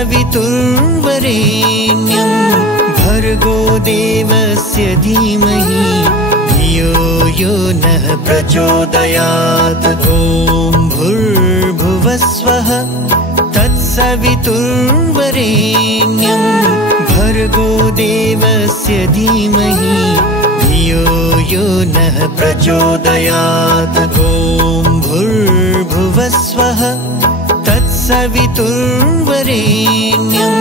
तत्सवितुर्वरेण्यं भर्गो देवस्य धीमहि धियो यो नः प्रचोदयात्। ॐ भूर्भुवस्वः तत्सवितुर्वरेण्यं भर्गो देवस्य धीमहि धियो यो नः प्रचोदयात्। ॐ भूर्भुवस्वः तत्सवितुर्वरेण्यं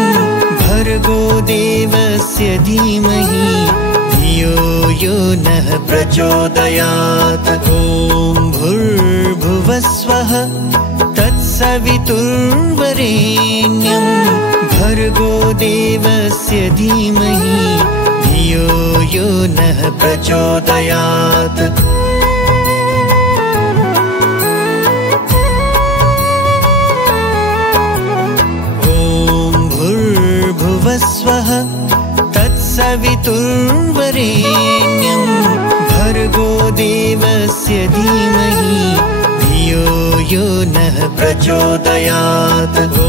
भर्गो देवस्य धीमहि धियो यो नः प्रचोदयात्। ॐ भूर्भुवस्वः तत्सवितुर्वरेण्यं भर्गो देवस्य धीमहि धियो यो नः प्रचोदयात्। भूर्भुवस्वः तत्सवितुर्वरेण्यं भर्गो देवस्य धीमहि धियो यो नः प्रचोदयात्। ॐ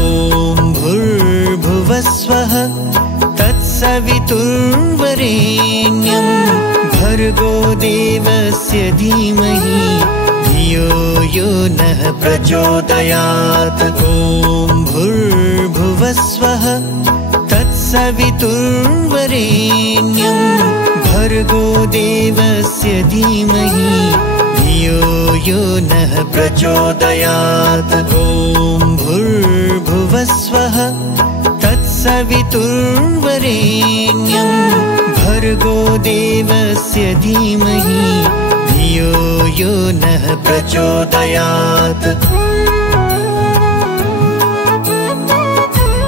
भूर्भुवस्वः तत्सवितुर्वरेण्यं भर्गो देवस्य धीमहि धियो यो नः प्रचोदयात्। ॐ भूर्भुवस्वः तत्सवितुर्वरेण्यं भर्गो देवस्य धीमहि धियो यो नः प्रचोदयात्। ॐ भूर्भुवस्वः तत्सवितुर्वरेण्यं भर्गो देवस्य धीमहि धियो यो नः प्रचोदयात्। भूर्भुवस्वः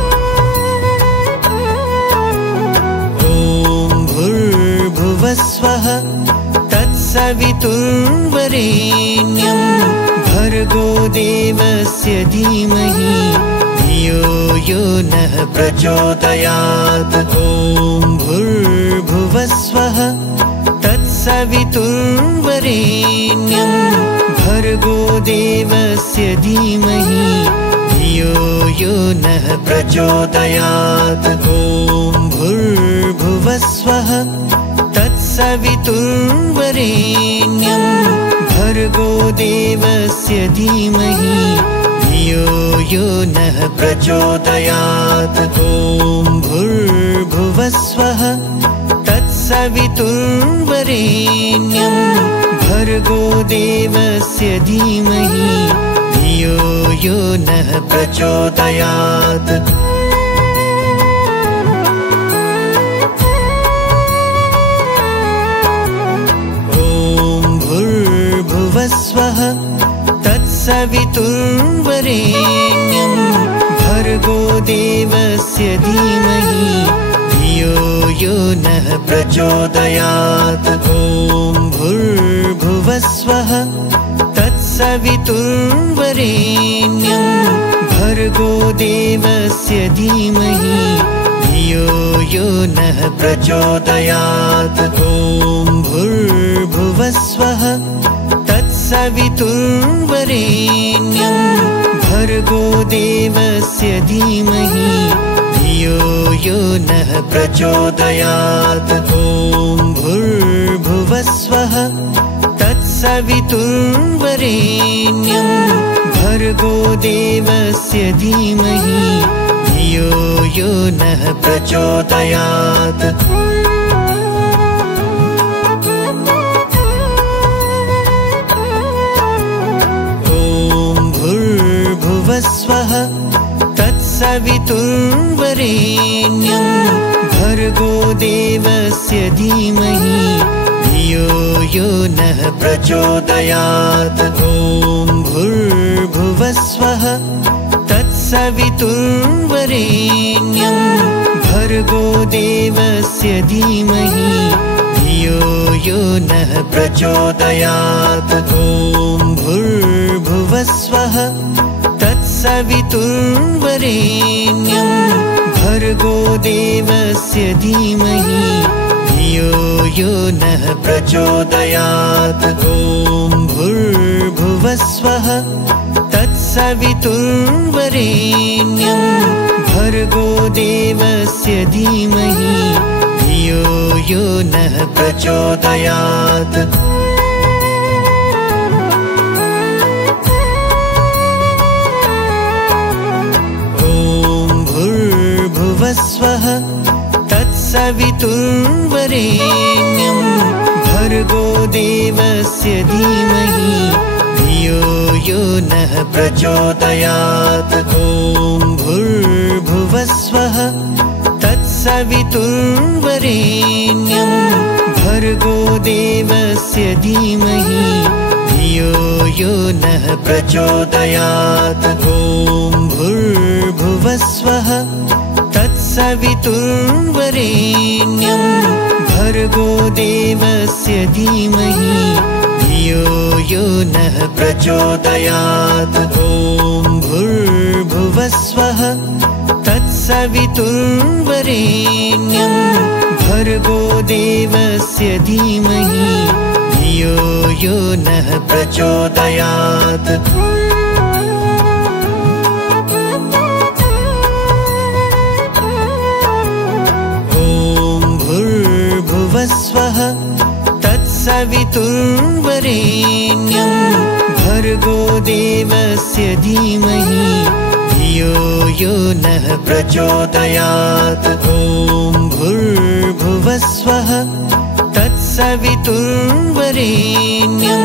तत्सवितुर्वरेण्यं भर्गो देवस्य धीमहि धियो यो नः प्रचोदयात्। ॐ भूर्भुवस्वः तत्सवितुर्वरेण्यं भर्गो देवस्य धीमहि धियो यो नः प्रचोदयात्। ॐ भूर्भुवस्वः तत्सवितुर्वरेण्यं भर्गो देवस्य धीमहि धियो यो नः प्रचोदयात्। ॐ भूर्भुवस्वः तत्सवितुर्वरेण्यं भर्गो देवस्य धीमहि धियो यो नः प्रचोदयात्। भूर्भुवस्वः तत्सवितुर्वरेण्यं भर्गो देवस्य धीमहि धियो यो नः प्रचोदयात्। ॐ भूर्भुवस्वः तत्सवितुर्वरेण्यं भर्गो देवस्य धीमहि धियो यो नः प्रचोदयात्। ॐ भूर्भुवस्वः तत्सवितुर्वरेण्यं भर्गो देवस्य धीमहि धियो यो नः प्रचोदयात्। ॐ भूर्भुवस्वः तत्सवितुर्वरेण्यं भर्गो देवस्य धीमहि धियो यो नः प्रचोदयात्। भूर्भुवस्वः तत्सवितुर्वरेण्यं भर्गो देवस्य धीमहि धियो यो नः प्रचोदयात्। ॐ भूर्भुवस्वः तत्सवितुर्वरेण्यं भर्गो देवस्य धीमहि धियो यो नः प्रचोदयात्। ॐ भूर्भुवस्वः तत्सवितुर्वरेण्यं भर्गो देवस्य धीमहि धियो यो नः प्रचोदयात्। ॐ भूर्भुवस्वः तत्सवितुर्वरेण्यं भर्गो भर्गो देवस्य धीमहि धियो यो नः प्रचोदयात्। भुवस्वः तत्सवितुर्वरेण्यं भर्गो देवस्य धीमहि धियो यो नः प्रचोदयात्। ॐ भूर्भुवस्वः तत्सवितुर्वरेण्यं भर्गो देवस्य धीमहि धियो यो नः प्रचोदयात्। ॐ भूर्भुवस्वः तत्सवितुर्वरेण्यं भर्गो देवस्य धीमहि धियो यो नः प्रचोदयात्। ॐ भूर्भुवस्वः तत्सवितुर्वरेण्यं भर्गो देवस्य धीमहि धियो यो नः प्रचोदयात्। भुवस्वः तत्सवितुर्वरेण्यं भर्गो देवस्य धीमहि धियो यो नः प्रचोदयात्। ॐ भूर्भुवस्वः तत्सवितुर्वरेण्यं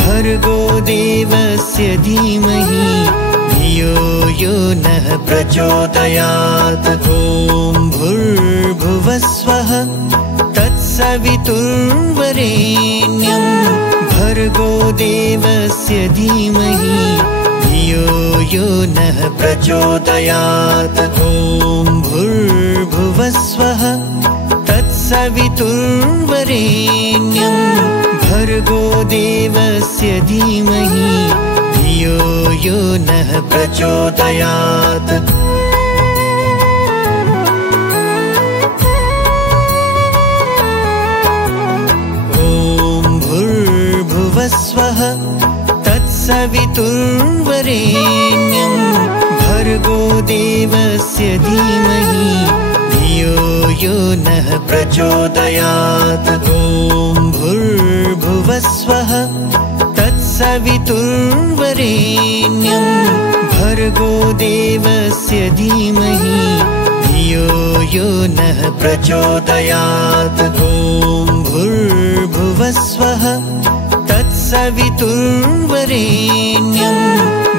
भर्गो देवस्य धीमहि धियो यो नः प्रचोदयात्। ॐ भूर्भुवस्वः तत्सवितुर्वरेण्यं भर्गो देवस्य धीमहि धियो यो नः प्रचोदयात्। ॐ भूर्भुवस्वः तत्सवितुर्वरेण्यं भर्गो देवस्य धीमहि धियो यो नः प्रचोदयात्। भुवस्वः तत्सवितुर्वरेण्यं भर्गो देवस्य धीमहि धियो यो नः प्रचोदयात्। ॐ भूर्भुवस्वः तत्सवितुर्वरेण्यं भर्गो देवस्य धीमहि धियो यो नः प्रचोदयात्। ॐ भूर्भुवस्वः तत्सवितुर्वरेण्यं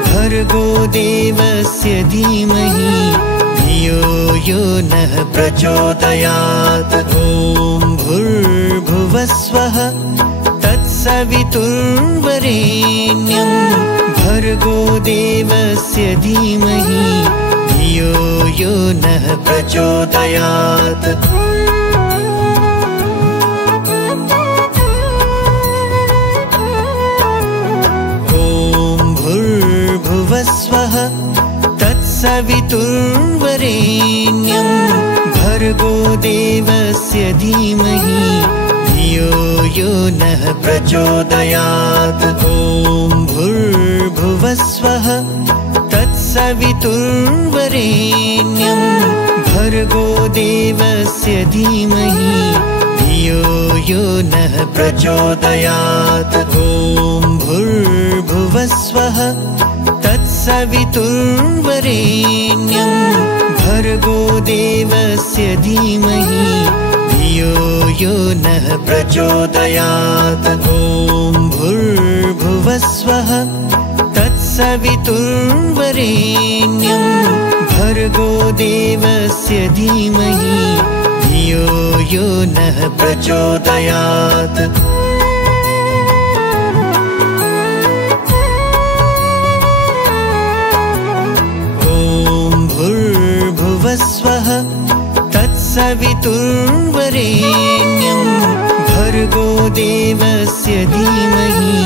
भर्गो देवस्य धीमहि धियो यो नः प्रचोदयात्। ॐ भूर्भुवस्वः तत्सवितुर्वरेण्यं भर्गो देवस्य धीमहि धियो यो नः प्रचोदयात्। भुवस्वः तत्सवितुर्वरेण्यं भर्गो देवस्य धीमहि धियो यो नः प्रचोदयात्। ॐ भूर्भुवस्वः तत्सवितुर्वरेण्यं भर्गो देवस्य धीमहि धियो यो नः प्रचोदयात्। ॐ भूर्भुवस्वः तत्सवितुर्वरेण्यं भर्गो देवस्य धीमहि धियो यो नः प्रचोदयात्। ॐ भूर्भुवस्वः तत्सवितुर्वरेण्यं भर्गो देवस्य धीमहि धियो यो नः प्रचोदयात्। भुवस्वः तत्सवितुर्वरेण्यं भर्गो देवस्य धीमहि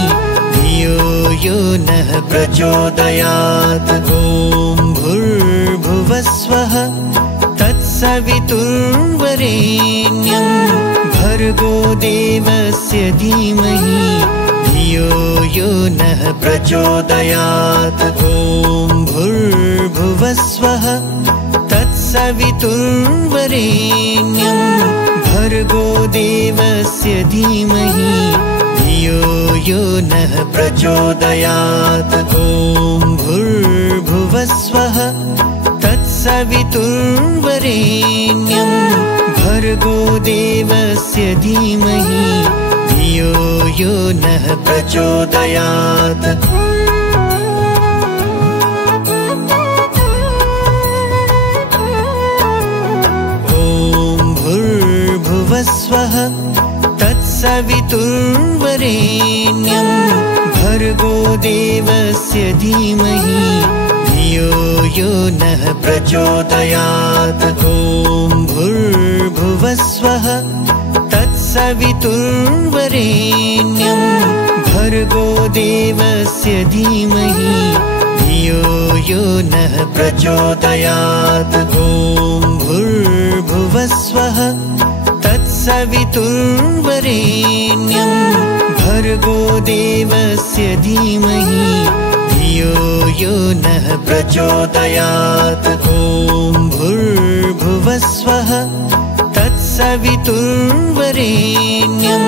धियो यो नः प्रचोदयात्। ॐ भूर्भुवस्वः तत्सवितुर्वरेण्यं भर्गो देवस्य धीमहि धियो यो नः प्रचोदयात्। ॐ भूर्भुवस्वः तत्सवितुर्वरेण्यं तत्सवितुर्वरेण्यं भर्गो देवस्य धीमहि धियो यो नः प्रचोदयात्। ॐ भूर्भुवस्वः तत्सवितुर्वरेण्यं भर्गो देवस्य धीमहि धियो यो नः प्रचोदयात्। भूर्भुवस्वः तत्सवितुर्वरेण्यं भर्गो देवस्य धीमहि धियो यो नः प्रचोदयात्। ॐ भूर्भुवस्वः तत्सवितुर्वरेण्यं भर्गो देवस्य धीमहि धियो यो नः प्रचोदयात्। ॐ भूर्भुवस्वः तत्सवितुर्वरेण्यं भर्गो देवस्य धीमहि धियो यो नः प्रचोदयात्। ॐ भूर्भुवस्वः तत्सवितुर्वरेण्यं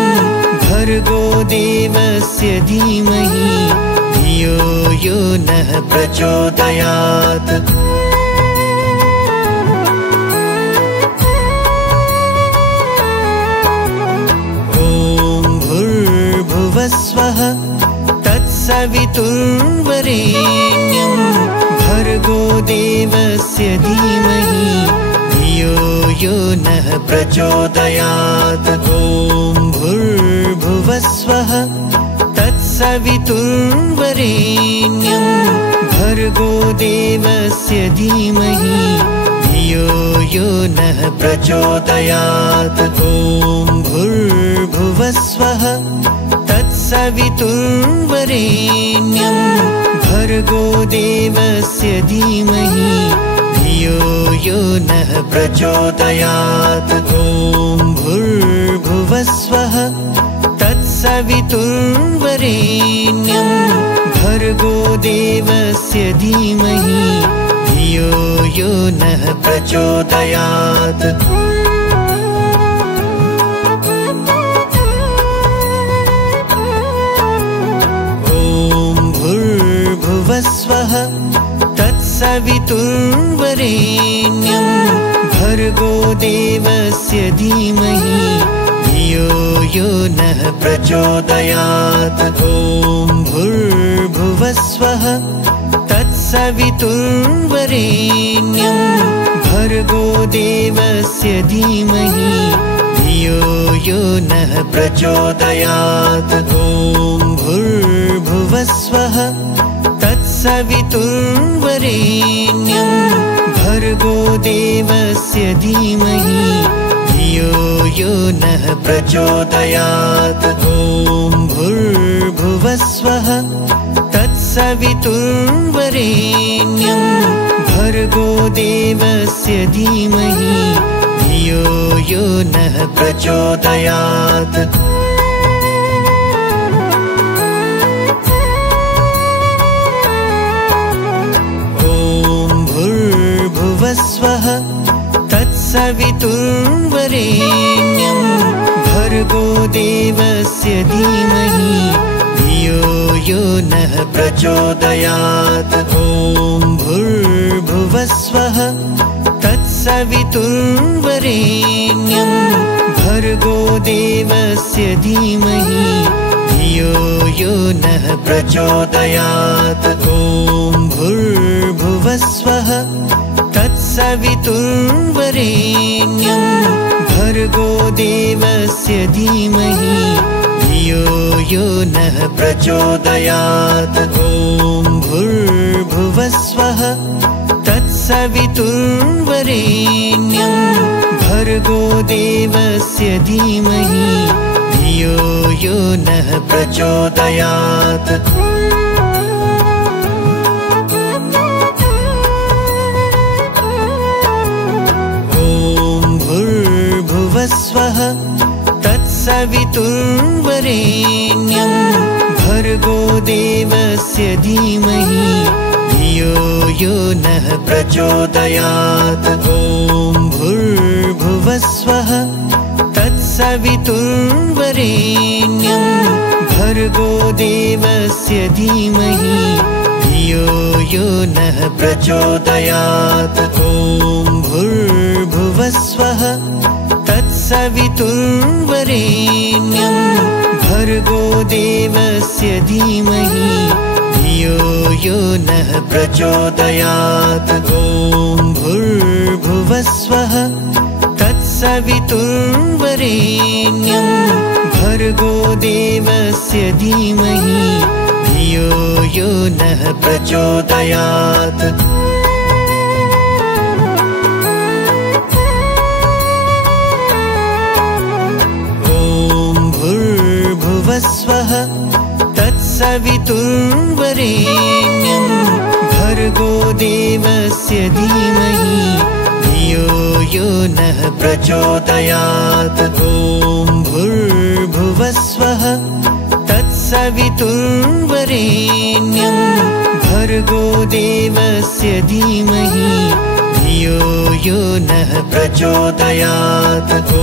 भर्गो देवस्य धीमहि धियो यो नः प्रचोदयात्। भूर्भुवस्वः तत्सवितुर्वरेण्यं भर्गो देवस्य धीमहि धियो यो नः प्रचोदयात्। ॐ भूर्भुवस्वः तत्सवितुर्वरेण्यं भर्गो देवस्य धीमहि धियो यो नः प्रचोदयात्। ॐ भूर्भुवस्वः तत्सवितुर्वरेण्यं भर्गो देवस्य धीमहि धियो यो नः प्रचोदयात्। ॐ भूर्भुवस्वः तत्सवितुर्वरेण्यं भर्गो देवस्य धीमहि धियो यो नः प्रचोदयात्। भूर्भुवस्वः तत्सवितुर्वरेण्यं भर्गो देवस्य धीमहि धियो यो नः प्रचोदयात्। ॐ भूर्भुवस्वः तत्सवितुर्वरेण्यं भर्गो देवस्य धीमहि धियो यो नः प्रचोदयात्। ॐ भूर्भुवस्वः तत्सवितुर्वरेण्यं भर्गो देवस्य धीमहि धियो यो नः प्रचोदयात्। ॐ भूर्भुवस्वः तत्सवितुर्वरेण्यं भर्गो देवस्य धीमहि धियो यो नः प्रचोदयात्। भूर्भुवस्वः तत्सवितुर्वरेण्यं भर्गो देवस्य धीमहि धियो यो नः प्रचोदयात्। ॐ भूर्भुवस्वः तत्सवितुर्वरेण्यं भर्गो देवस्य धीमहि धियो यो नः प्रचोदयात्। ॐ भूर्भुवस्वः तत्सवितुर्वरेण्यं भर्गो देवस्य धीमहि धियो यो नः प्रचोदयात्। ॐ भूर्भुवस्वः तत्सवितुर्वरेण्यं भर्गो देवस्य धीमहि धियो यो नः प्रचोदयात्। भूर्भुवस्वः तत्सवितुर्वरेण्यं भर्गो देवस्य धीमहि धियो यो नः प्रचोदयात्। ॐ भूर्भुवस्वः तत्सवितुर्वरेण्यं भर्गो देवस्य धीमहि धियो यो नः प्रचोदयात्। ॐ भूर्भुवस्वः तत्सवितुर्वरेण्यं भर्गो देवस्य धीमहि धियो यो नः प्रचोदयात्। ॐ भूर्भुवस्वः तत्सवितुर्वरेण्यं भर्गो देवस्य धीमहि धियो यो नः प्रचोदयात्। ॐ भूर्भुवस्वः तत्सवितुर्वरेण्यं भर्गो देवस्य धीमहि धियो यो नः प्रचोदयात्। ॐ भूर्भुवस्वः तत्सवितुर्वरेण्यं भर्गो देवस्य धीमहि धियो यो नः प्रचोदयात्। ॐ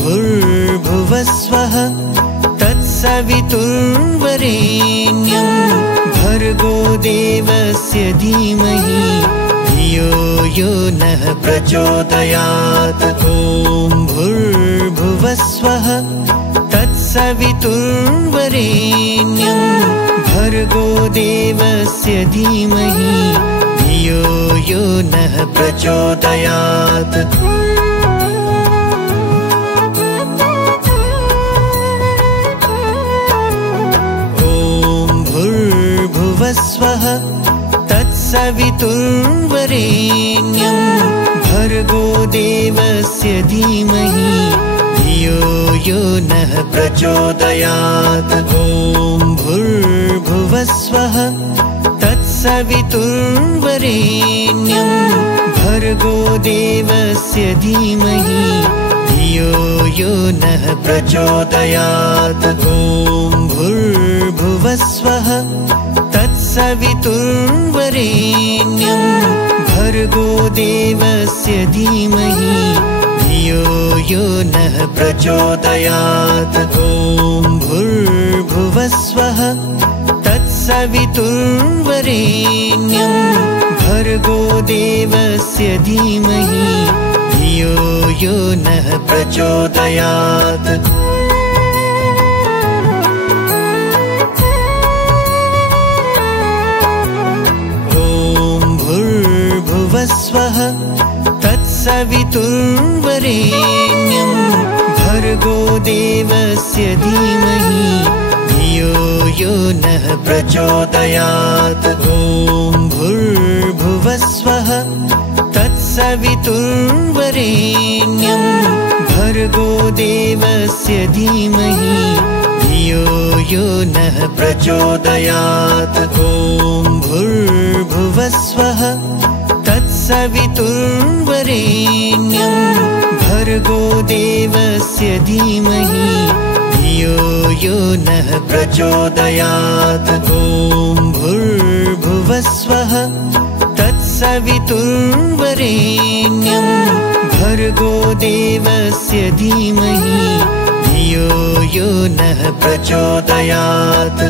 भूर्भुवस्वः तत्सवितुर्वरेण्यं भर्गो देवस्य धीमहि धियो यो नः प्रचोदयात्। ॐ भूर्भुवस्वः तत्सवितुर्वरेण्यं भर्गो देवस्य धीमहि धियो यो नः प्रचोदयात्। ॐ भूर्भुवस्वः तत्सवितुर्वरेण्यं भर्गो देवस्य धीमहि धियो यो नः प्रचोदयात्। ॐ भूर्भुवस्वः तत्सवितुर्वरेण्यं भर्गो देवस्य धीमहि धियो यो नः प्रचोदयात्। ॐ भूर्भुवस्वः तत्सवितुर्वरेण्यं भर्गो देवस्य धीमहि धियो यो नः प्रचोदयात्। ॐ भूर्भुवस्वः तत्सवितुर्वरेण्यं भर्गो देवस्य धीमहि धियो यो नः प्रचोदयात्। ॐ भूर्भुवस्वः तत्सवितुर्वरेण्यं भर्गो देवस्य धीमहि धियो यो नः प्रचोदयात्। ॐ भूर्भुवस्वः तत्सवितुर्वरेण्यं भर्गो देवस्य धीमहि धियो यो नः प्रचोदयात्। ॐ भूर्भुवस्वः तत्सवितुर्वरेण्यं भर्गो देवस्य धीमहि धियो यो नः प्रचोदयात्। ॐ भूर्भुवस्वः तत्सवितुर्वरेण्यं भर्गो देवस्य धीमहि धियो यो नः प्रचोदयात्।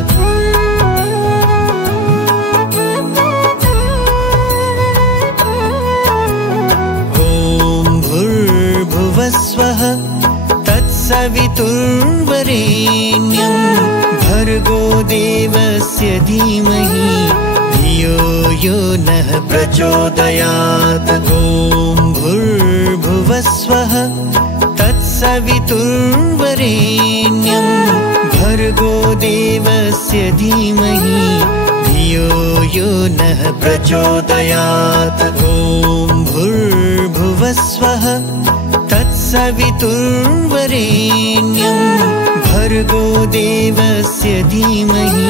ॐ भूर्भुवस्वः तत्सवितुर्वरेण्यं भर्गो देवस्य धीमहि धियो यो नः प्रचोदयात्। ॐ भूर्भुवस्वः तत्सवितुर्वरेण्यं भर्गो देवस्य धीमहि धियो यो नः प्रचोदयात्। ॐ भूर्भुवस्वः तत्सवितुर्वरेण्यं भर्गो देवस्य धीमहि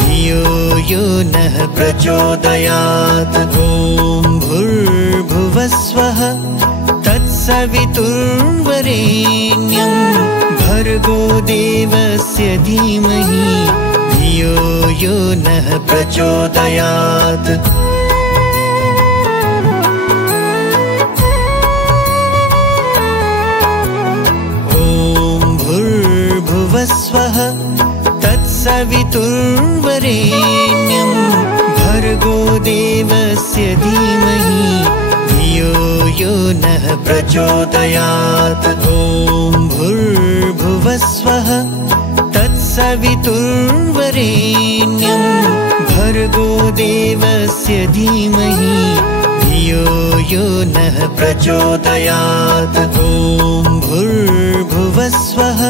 धियो यो नः प्रचोदयात्। ॐ भूर्भुवस्वः तत्सवितुर्वरेण्यं भर्गो देवस्य धीमहि धियो यो नः प्रचोदयात्। भूर्भुवस्वः तत्सवितुर्वरेण्यं भर्गो देवस्य धीमहि धियो यो नः प्रचोदयात्। ॐ भूर्भुवस्वः तत्सवितुर्वरेण्यं भर्गो देवस्य धीमहि धियो यो नः प्रचोदयात्। ॐ भूर्भुवस्वः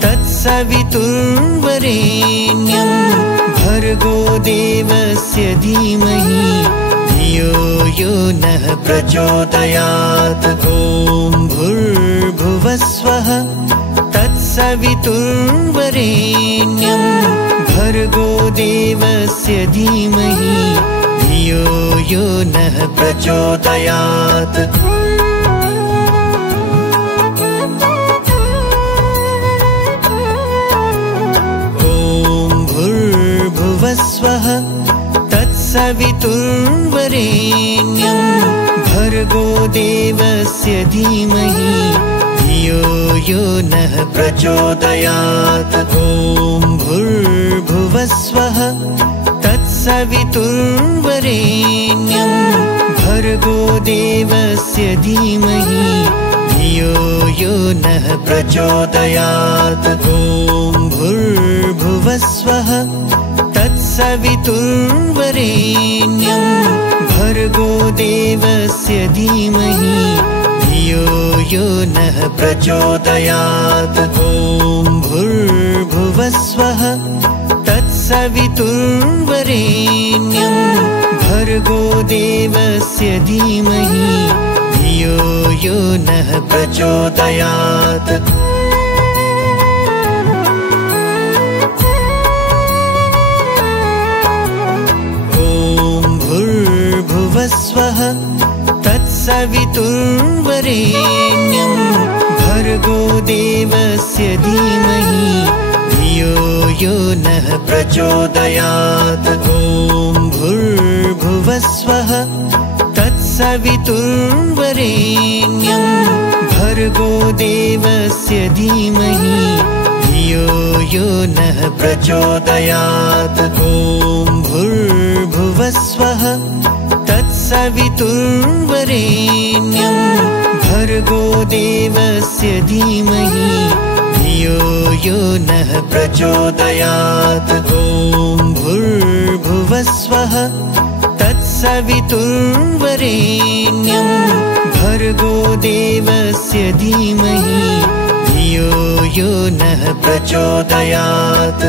तत्सवितुर्वरेण्यं भर्गो देवस्य धीमहि धियो यो नः प्रचोदयात्। ॐ भूर्भुवस्वः तत्सवितुर्वरेण्यं भर्गो देवस्य धीमहि धियो यो नः प्रचोदयात्। भूर्भुवस्वः तत्सवितुर्वरेण्यं भर्गो देवस्य धीमहि धियो यो नः प्रचोदयात्। ॐ भूर्भुवस्वः तत्सवितुर्वरेण्यं भर्गो देवस्य धीमहि धियो यो नः प्रचोदयात्। ॐ भूर्भुवस्वः तत्सवितुर्वरेण्यं भर्गो देवस्य धीमहि धियो यो नः प्रचोदयात्। ॐ भूर्भुवस्वः तत्सवितुर्वरेण्यं भर्गो देवस्य धीमहि धियो यो नः प्रचोदयात्। भूर्भुवस्वः तत्सवितुर्वरेण्यं भर्गो देवस्य धीमहि धियो यो नः प्रचोदयात्। ॐ भूर्भुवस्वः तत्सवितुर्वरेण्यं भर्गो देवस्य धीमहि धियो यो नः प्रचोदयात्। ॐ भूर्भुवस्वः तत्सवितुर्वरेण्यं भर्गो देवस्य धीमहि धियो यो नः प्रचोदयात्। ॐ भूर्भुवस्वः तत्सवितुर्वरेण्यं भर्गो देवस्य धीमहि धियो यो नः प्रचोदयात्।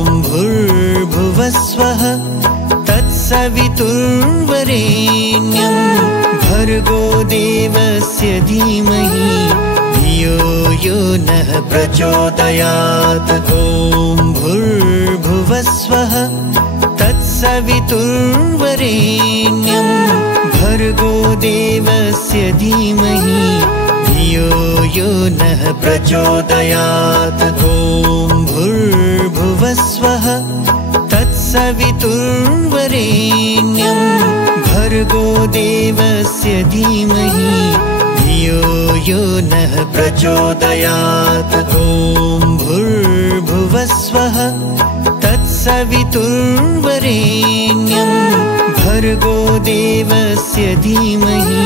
भूर्भुवस्वः तत्सवितुर्वरेण्यं भर्गो देवस्य धीमहि धियो यो नः प्रचोदयात्। ॐ भूर्भुवस्वः तत्सवितुर्वरेण्यं भर्गो देवस्य धीमहि धियो यो नः प्रचोदयात्। ॐ भूर्भुवस्वः तत्सवितुर्वरेण्यं भर्गो देवस्य धीमहि धियो यो नः प्रचोदयात्। ॐ भूर्भुवस्वः तत्सवितुर्वरेण्यं भर्गो देवस्य धीमहि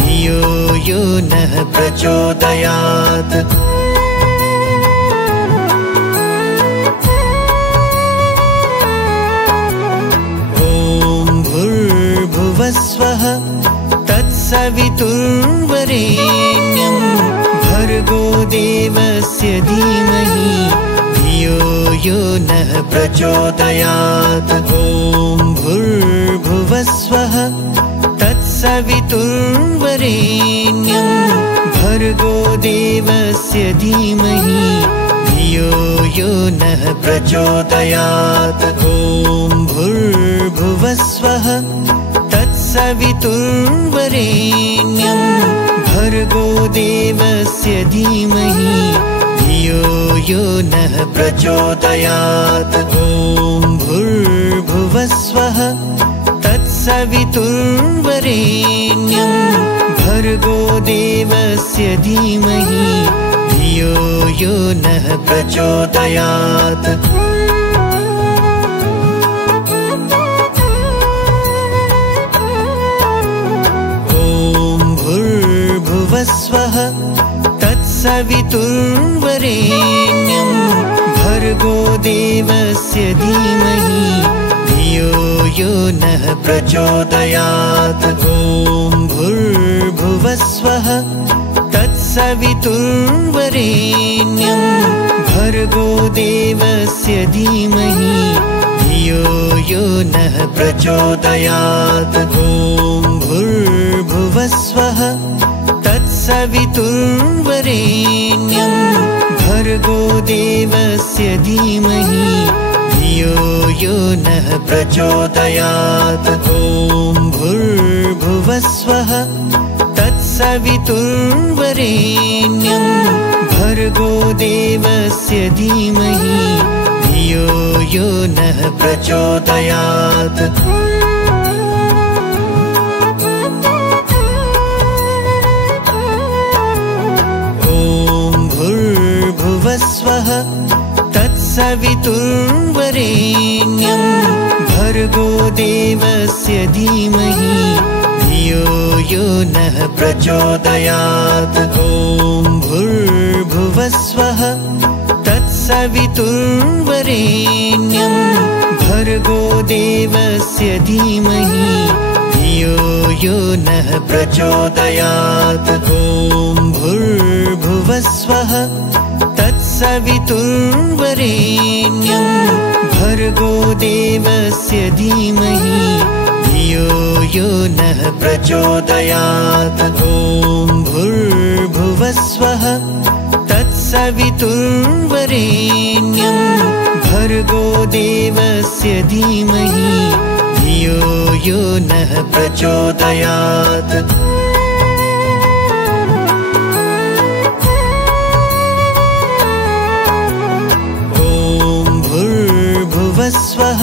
धियो यो नः प्रचोदयात्। भूर्भुवस्वः तत्सवितुर्वरेण्यं भर्गो देवस्य धीमहि धियो यो नः प्रचोदयात्। ॐ भूर्भुवस्वः तत्सवितुर्वरेण्यं भर्गो देवस्य धीमहि धियो यो नः प्रचोदयात्। ॐ भूर्भुवस्वः तत्सवितुर्वरेण्यं भर्गो देवस्य धीमहि धियो यो नः प्रचोदयात्। ॐ भूर्भुवस्वः तत्सवितुर्वरेण्यं तत्सवितुर्वरेण्यं भर्गो देवस्य धीमहि धियो यो नः प्रचोदयात्। भुवस्वः तत्सवितुर्वरेण्यं भर्गो देवस्य धीमहि धियो यो नः प्रचोदयात्। ॐ भूर्भुवस्वः तत्सवितुर्वरेण्यं भर्गो देवस्य धीमहि धियो यो नः प्रचोदयात्। ॐ भूर्भुवस्वः तत्सवितुर्वरेण्यं भर्गो देवस्य धीमहि धियो यो नः प्रचोदयात्। ॐ भूर्भुवस्वः तत्सवितुर्वरेण्यं भर्गो देवस्य धीमहि धियो यो नः प्रचोदयात्। भुवस्वः तत्सवितुर्वरेण्यं भर्गो देवस्य धीमहि धियो यो नः प्रचोदयात्। ॐ भूर्भुवस्वः तत्सवितुर्वरेण्यं भर्गो देवस्य धीमहि धियो यो नः प्रचोदयात्। ॐ भूर्भुवस्वः तत्सवितुर्वरेण्यं भर्गो देवस्य धीमहि धियो यो नः प्रचोदयात्। ॐ भूर्भुवस्वः तत्सवितुर्वरेण्यं भर्गो देवस्य धीमहि धियो यो नः प्रचोदयात्। भुवस्वः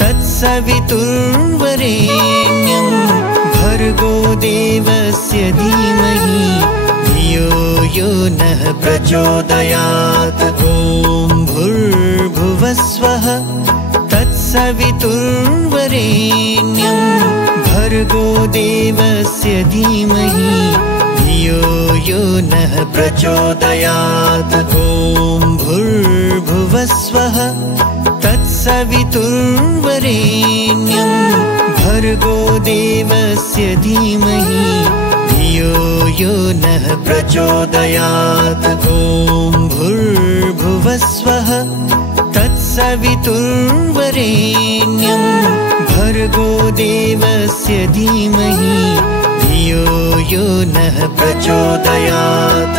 तत्सवितुर्वरेण्यं भर्गो देवस्य धीमहि धियो यो नः प्रचोदयात्। ॐ भूर्भुवस्वः तत्सवितुर्वरेण्यं भर्गो देवस्य धीमहि धियो यो नः प्रचोदयात्। ॐ भूर्भुवस्वः तत्सवितुर्वरेण्यं भर्गो देवस्य धीमहि धियो यो नः प्रचोदयात्। ॐ भूर्भुवस्वः तत्सवितुर्वरेण्यं भर्गो देवस्य धीमहि धियो यो नः प्रचोदयात्।